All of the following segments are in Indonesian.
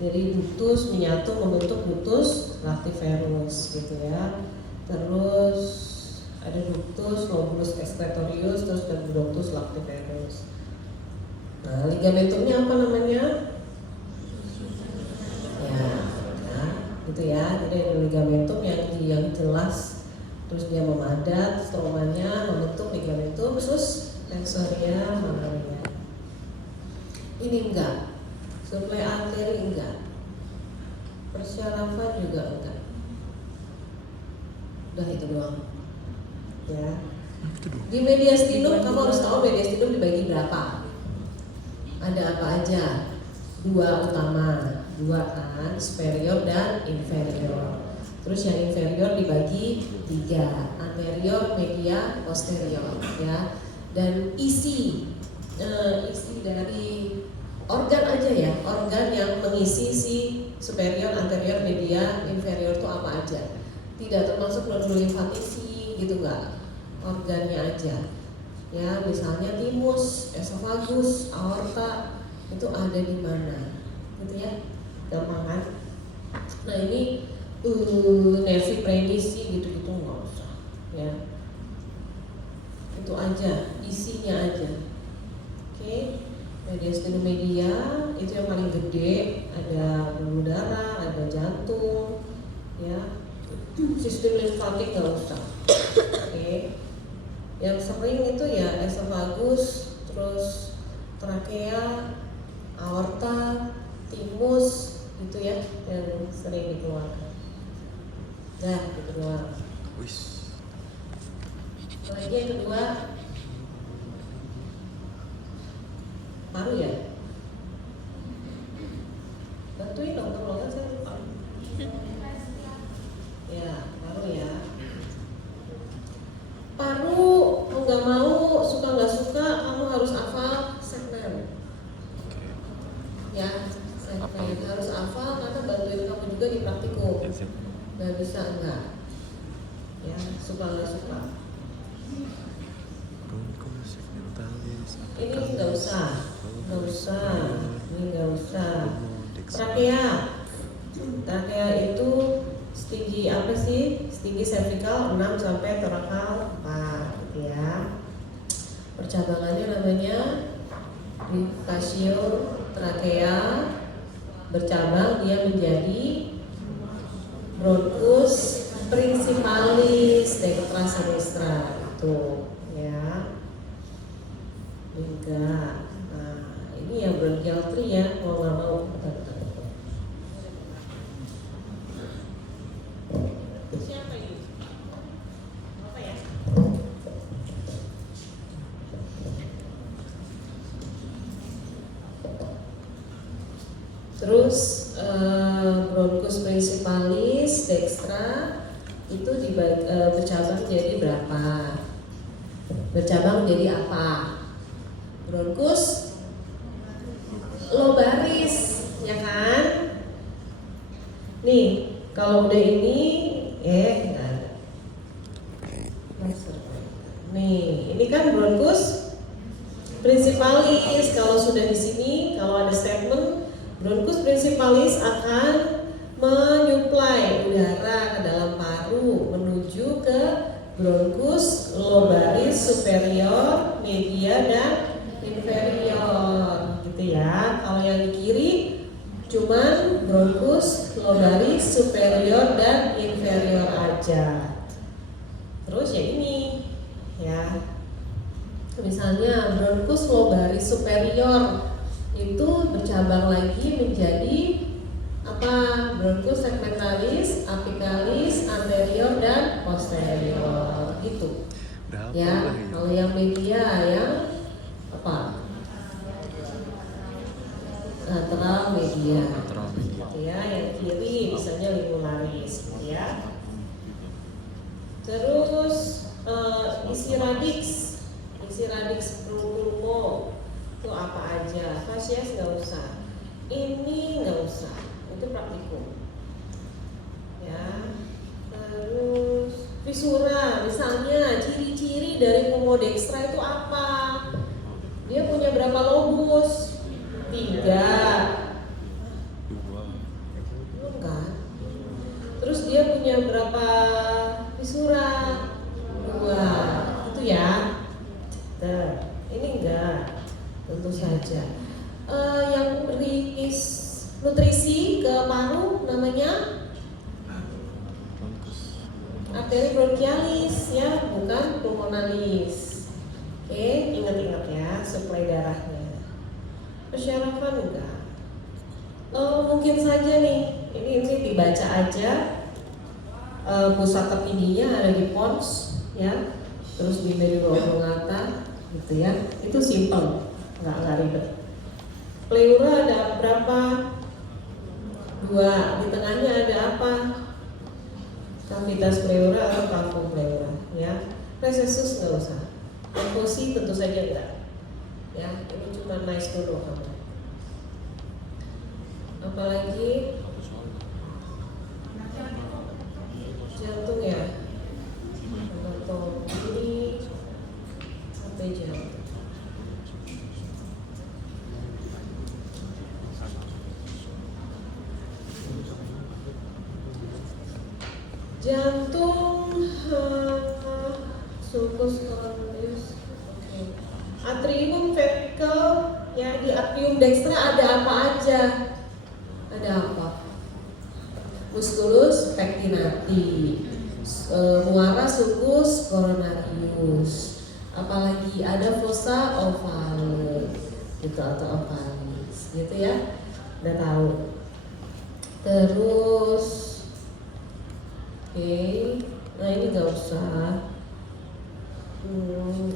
Jadi ductus menyatu membentuk ductus lactiferus gitu ya. Terus ada ductus lobulus excretorius, terus ada ductus lactiferus. Nah, ligamentumnya apa namanya? Ya, gitu ya. Jadi ada ligamentum yang jelas, terus dia memadat, stromanya membentuk ligamentum sus tensoria mamalia. Ini enggak, suplai arteri enggak, persyarafan juga enggak. Udah itu doang. Ya. Di mediastinum kamu harus tahu mediastinum dibagi berapa. Ada apa aja? Dua utama, dua kan, superior dan inferior. Terus yang inferior dibagi tiga, anterior, media, posterior, ya. Dan isi dari organ aja ya, organ yang mengisi si superior, anterior, media, inferior itu apa aja? Tidak termasuk nodul limfatisi gitu enggak, organnya aja. Ya, misalnya timus, esofagus, aorta itu ada di mana, gitu ya, gampang kan? Nah ini nephripremisi gitu-gitu nggak usah, ya. Itu aja, isinya aja. Oke, mediastinum media itu yang paling gede, ada pembuluh darah, ada jantung, ya. Sistem limfatik nggak usah. Oke. Yang sering itu ya esofagus, terus trakea, aorta, timus, itu ya yang sering dikeluarkan. Nah, itu doang. Lagi yang kedua, paru ya. Bantuin dong, tolong saya lupa. Ya, paru ya. Paru mau nggak mau, suka nggak suka, kamu harus hafal segmen. Ya, segmen harus hafal karena bantuin kamu juga di praktikum. Nggak bisa enggak. Ya, suka nggak suka. Ini nggak usah, ini nggak usah. Trakea itu setinggi apa sih? Setinggi cervical 6 sampai torakal 4 ya. Percabangannya namanya fascio trakea, bercabang dia menjadi bronchus principalis dextra sinistra itu ya. Enggak. Nah, ini ya bronchial tree ya, mau nggak mau. Siapa ini? Apa ya? Terus bronchus principalis dextra itu bercabang jadi berapa? Bercabang jadi apa? Bronchus lobaris, ya kan? Nih, kalau udah ini, nggak ada. Nih, ini kan bronchus principalis. Kalau sudah di sini, kalau ada statement, bronchus principalis akan menyuplai udara ke dalam paru menuju ke bronchus lobaris superior, media, dan inferior, gitu ya. Kalau yang di kiri cuman bronchus lobaris superior dan inferior aja. Terus ya ini, ya. Misalnya bronchus lobaris superior itu bercabang lagi menjadi apa? Bronchus segmentalis, apicalis, anterior, dan posterior, gitu. Ya, kalau yang media yang apa? Lateral media. Ya, yang kiri misalnya limularis, ya. Terus isi radix pulmo itu apa aja? Fasies nggak usah, ini nggak usah, itu praktikum. Ya. Terus visura, misalnya ciri-ciri dari pulmodextra itu apa? Dia punya berapa lobus? 3. punya berapa fisura? 2. Itu ya. Ini enggak, tentu saja. Yang beri nutrisi ke paru namanya arteri bronchialis ya, bukan pulmonalis. Oke, ingat-ingat ya, suplai darahnya. Persyarafan enggak. Mungkin saja nih, ini dibaca aja. Pusat tertingginya ada di pons ya, terus di bawah pengata gitu ya. Itu simple, nggak ribet. Pleura ada berapa? 2. Di tengahnya ada apa? Cavitas pleura atau cavum pleura ya. Recessus nggak usah. Emfosi tentu saja enggak. Ya, ini cuma nice dulu kamu. Apalagi jantung ya, anatomi sampai jantung. Jantung, sulcus coronarius, atrium ventricle ya. Di atrium dextra ada apa aja? Ada apa? Musculus pectinati, muara sulcus coronarius. Apalagi ada fossa ovalis gitu atau ovalis gitu ya. Udah tahu. Terus oke, nah ini nggak usah.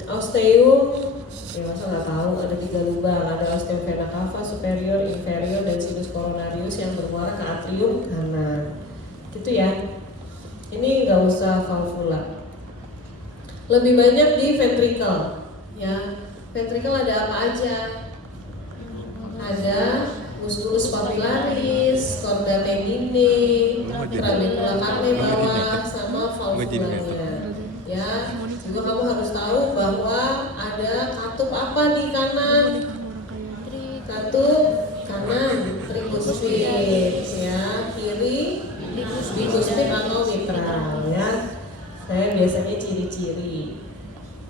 Osteum, ya masa nggak tahu, ada 3 lubang, ada osteum vena cava, superior, inferior, dan sinus coronarius yang bermuara ke atrium kanan. Gitu ya. Ini nggak usah valvula. Lebih banyak di ventricle, ya. Ventricle ada apa aja? Ada musculus papillaris, chorda tendinae, trabecula carne bawah, sama valvulanya. Ya, juga kamu harus tahu bahwa ada katup apa di kanan? Katup kanan, trikuspid, ya. Kiri, bikuspid atau mitral, ya. Saya biasanya ciri-ciri.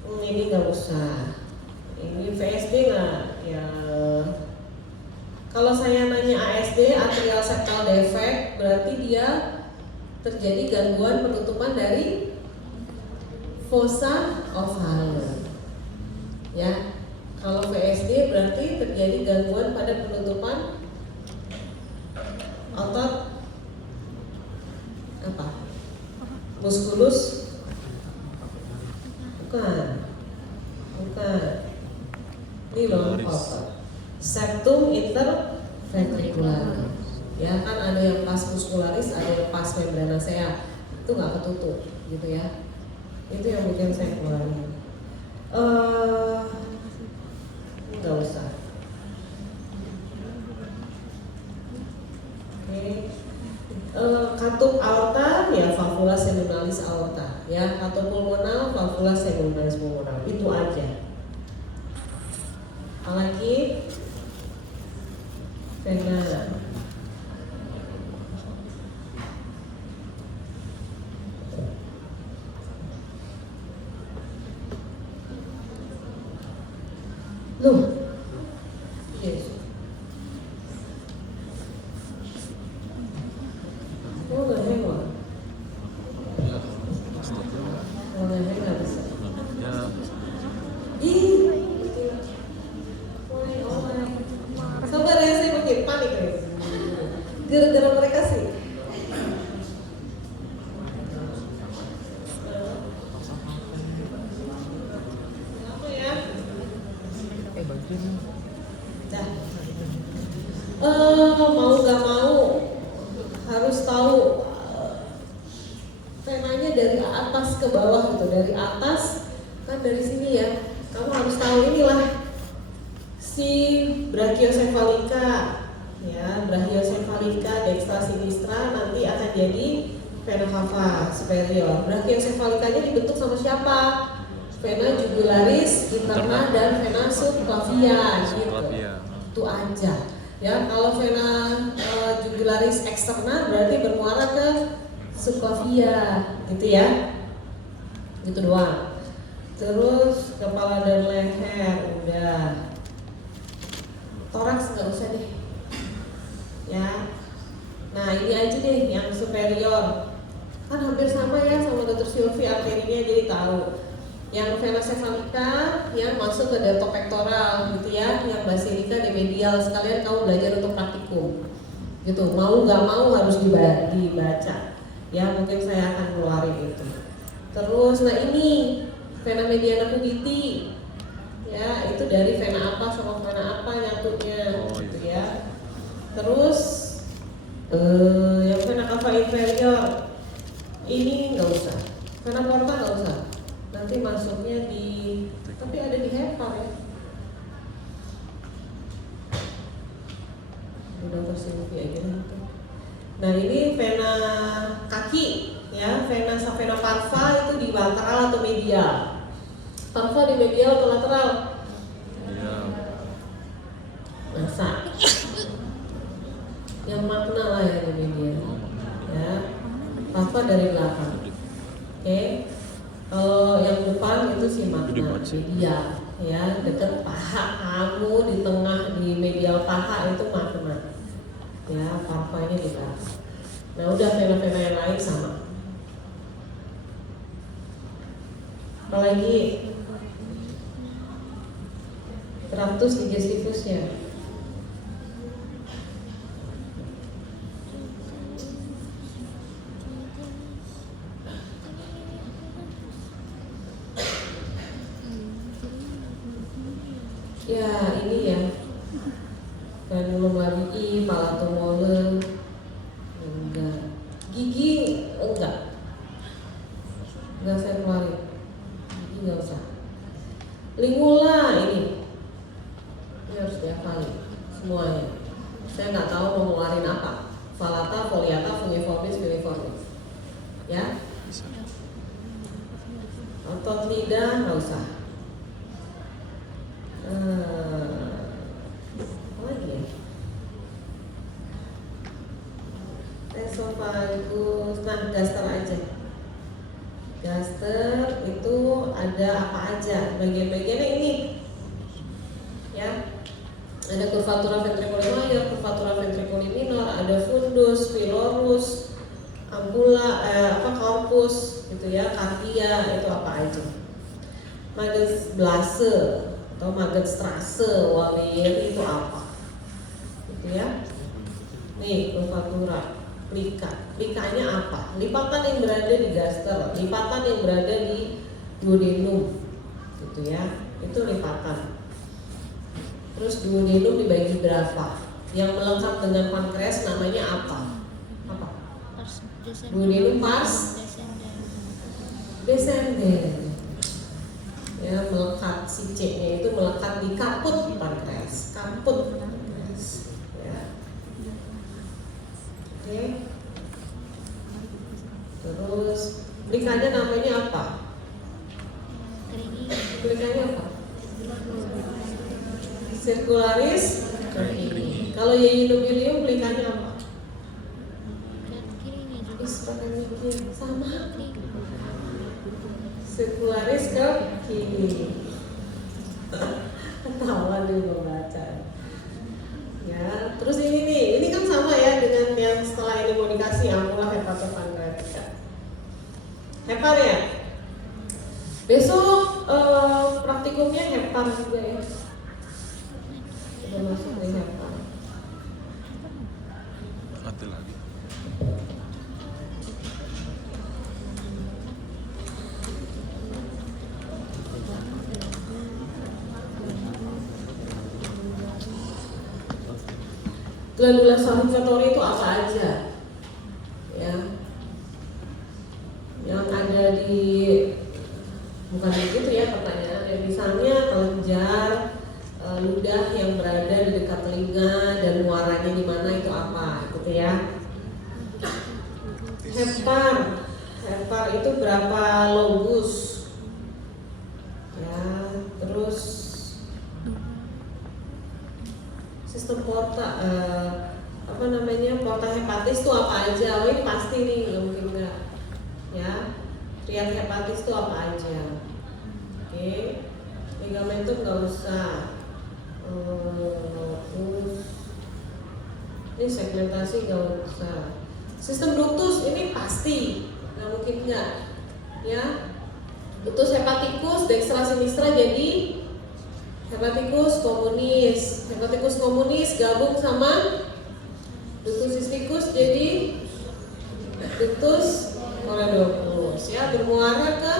Ini nggak usah. Ini VSD nggak? Ya. Kalau saya nanya ASD, atrial septal defect, berarti dia terjadi gangguan penutupan dari fossa ovalis. Ya, kalau VSD berarti terjadi gangguan pada penutupan otot apa? Musculus? Bukan. Ini loh otot. Septum interventricular. Ya kan ada yang pas muscularis, ada yang pas membranacea. Itu nggak ketutup, gitu ya. Itu yang bikin saya keluarin. Nggak usah. Oke. Katup aorta ya valvula seminalis aorta. Ya, katup pulmonal valvula seminalis pulmonal. Itu aja. Apalagi vena. Loh, yes. Oh, nggak hewan. Oh, nggak hewan bisa. Sabar ya, saya makin panik nih. Gara-gara mereka sih. Apa ya? Mau nggak mau harus tahu venanya dari atas ke bawah gitu. Dari atas kan dari sini ya. Kamu harus tahu inilah si brachiocephalika, ya, brachiocephalika dextra sinistra nanti akan jadi vena cava superior. Brachiocephalikanya dibentuk sama siapa? Vena jugularis interna dan vena subclavia gitu. Itu aja. Ya, kalau vena jugularis eksterna berarti bermuara ke subclavia, gitu ya. Gitu doang. Terus kepala dan leher udah. Toraks nggak usah deh. Ya. Nah ini aja deh yang superior. Kan hampir sama ya sama Dr. Sylvie, arterinya jadi tahu. Yang vena cephalika yang masuk ke delta pectoral gitu ya, yang basilica di medial. Sekalian kamu belajar untuk praktikum gitu, mau nggak mau harus dibaca ya, mungkin saya akan keluarin itu. Terus nah ini vena mediana puditi ya, itu dari vena apa sama vena apa nyatunya gitu ya. Terus yang vena cava inferior ini nggak usah, vena porta nggak usah, nanti masuknya di, tapi ada di hepar ya. Udah tersilupi aja gitu. Nah ini vena kaki ya, vena savena parva itu di lateral atau medial? Parva di medial atau lateral? Masa? Yang makna lah ya di medial ya. Parva dari belakang. Oke. Kalau yang depan itu si makna medial ya, dekat paha kamu, di tengah di medial paha itu makna ya, parvanya di belakang. Nah udah, vena-vena yang lain sama. Apalagi tractus digestivusnya. Ya ini ya, frenulum labii, palatum mole, enggak, gigi enggak saya keluarin, gigi enggak usah. Lingula ini harus dihafalin semuanya. Saya nggak tahu mau ngeluarin apa, falata, foliata, fungiformis, filiformis, ya. Otot lidah nggak usah. Apa lagi ya? Esophagus, nah gaster aja. Gaster itu ada apa aja? Bagian-bagiannya ini, ya. Ada curvatura ventriculi major, curvatura ventriculi minor, ada fundus, pylorus, ampula, corpus, gitu ya, cardia, itu apa aja? Maggot blase atau maggot strasse, Wallieri itu apa? Gitu ya. Nih curvatura, likanya apa? Lipatan yang berada di gaster, lipatan yang berada di duodenum, gitu ya. Itu lipatan. Terus duodenum dibagi berapa? Yang melengkap dengan pankreas namanya apa? Apa? Duodenum pars descendens. Ya, melekat, si C-nya itu melekat di kaput pankreas, kaput pankreas. Ya. Oke. Terus likanya namanya apa? Likanya apa? Circularis. Kalau yeyinobilium likanya apa? Sama. Circularis ke kiri. Ketahuan dia membaca. Ya, terus ini kan sama ya dengan yang setelah ini mau dikasih ampula hepatopankreatika. Hepar ya. Besok praktikumnya hepar juga ya. Sudah masuk di hepar. Ada lagi. Glandula salivatory itu apa aja? Ya. Yang ada di, bukan begitu ya pertanyaannya. Misalnya kelenjar ludah yang berada di dekat telinga dan muaranya di mana itu apa, gitu ya. Hepar itu berapa lobus? Ya, terus sistem porta, apa namanya, porta hepatis itu apa aja? Oh ini pasti nih, nggak mungkin nggak. Ya, triad hepatis itu apa aja? Oke, ligamentum nggak usah. Terus ini segmentasi nggak usah. Sistem ductus ini pasti, nggak mungkin nggak. Ya, ductus hepaticus dextra sinistra jadi hepaticus communis. Hepaticus communis gabung sama ductus cysticus jadi ductus coredochus. Ya, bermuara ke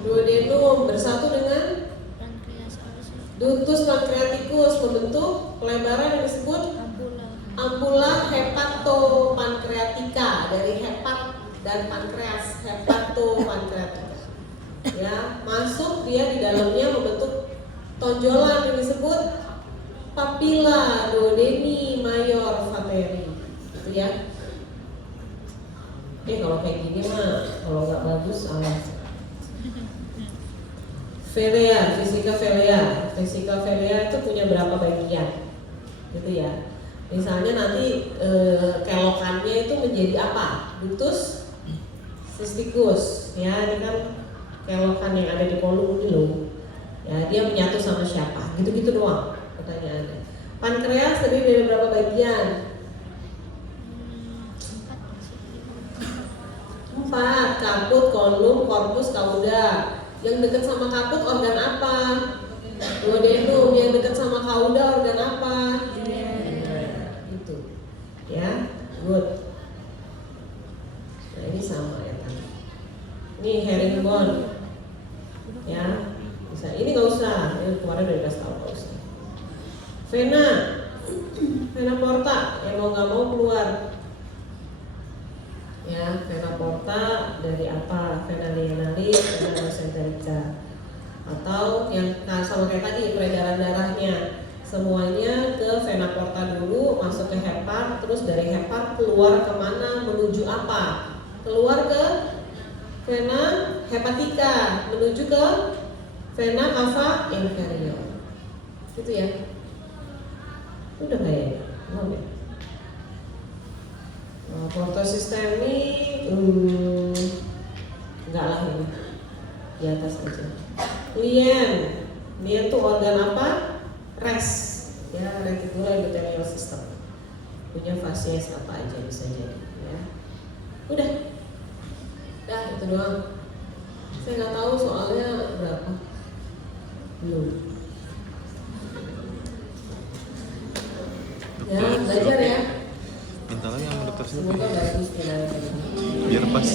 duodenum bersatu dengan ductus pancreaticus membentuk pelebaran yang disebut ampula hepatopankreatika, dari hepat dan pankreas, hepatopankreatika. Ya, masuk dia di dalamnya membentuk tonjolan yang disebut papilla duodeni mayor vateri. Gitu ya. Kalau kayak gini mah kalau nggak bagus awas. Vilea, fisika vilea. Fisika vilea itu punya berapa bagian? Gitu ya. Misalnya nanti kelokannya itu menjadi apa? Ductus cysticus. Ya, ini kan kelokan yang ada di kolom ini loh. Ya, dia menyatu sama siapa? Gitu-gitu doang pertanyaannya. Pankreas terdiri dari berapa bagian? 4. Kaput, kolum, korpus, kauda. Yang dekat sama kaput organ apa? Duodenum. Yang dekat sama kauda organ apa? Itu. Ya, good. Nah ini sama ya kan. Ini herringbone. Ya, bisa. Ini nggak usah. Ini kemarin udah dikasih tahu nggak usah. Vena, vena porta yang mau nggak mau keluar. Ya, vena porta dari apa? Vena lienalis, vena mesenterica, atau yang sama kayak tadi peredaran darahnya semuanya ke vena porta dulu, masuk ke hepat, terus dari hepat keluar kemana, menuju apa? Keluar ke vena hepatika, menuju ke vena cava inferior. Gitu ya. Udah kayaknya, belum ya? Porta sistemik, enggak lah ini, di atas aja. Lien itu organ apa? Res, ya, reticular endothelial system. Punya fasies apa aja bisa jadi, ya. Udah, itu doang. Saya nggak tahu soalnya berapa, belum. Ya, belajar ya. Minta lagi sama dokter Semoga bagus. biar pas.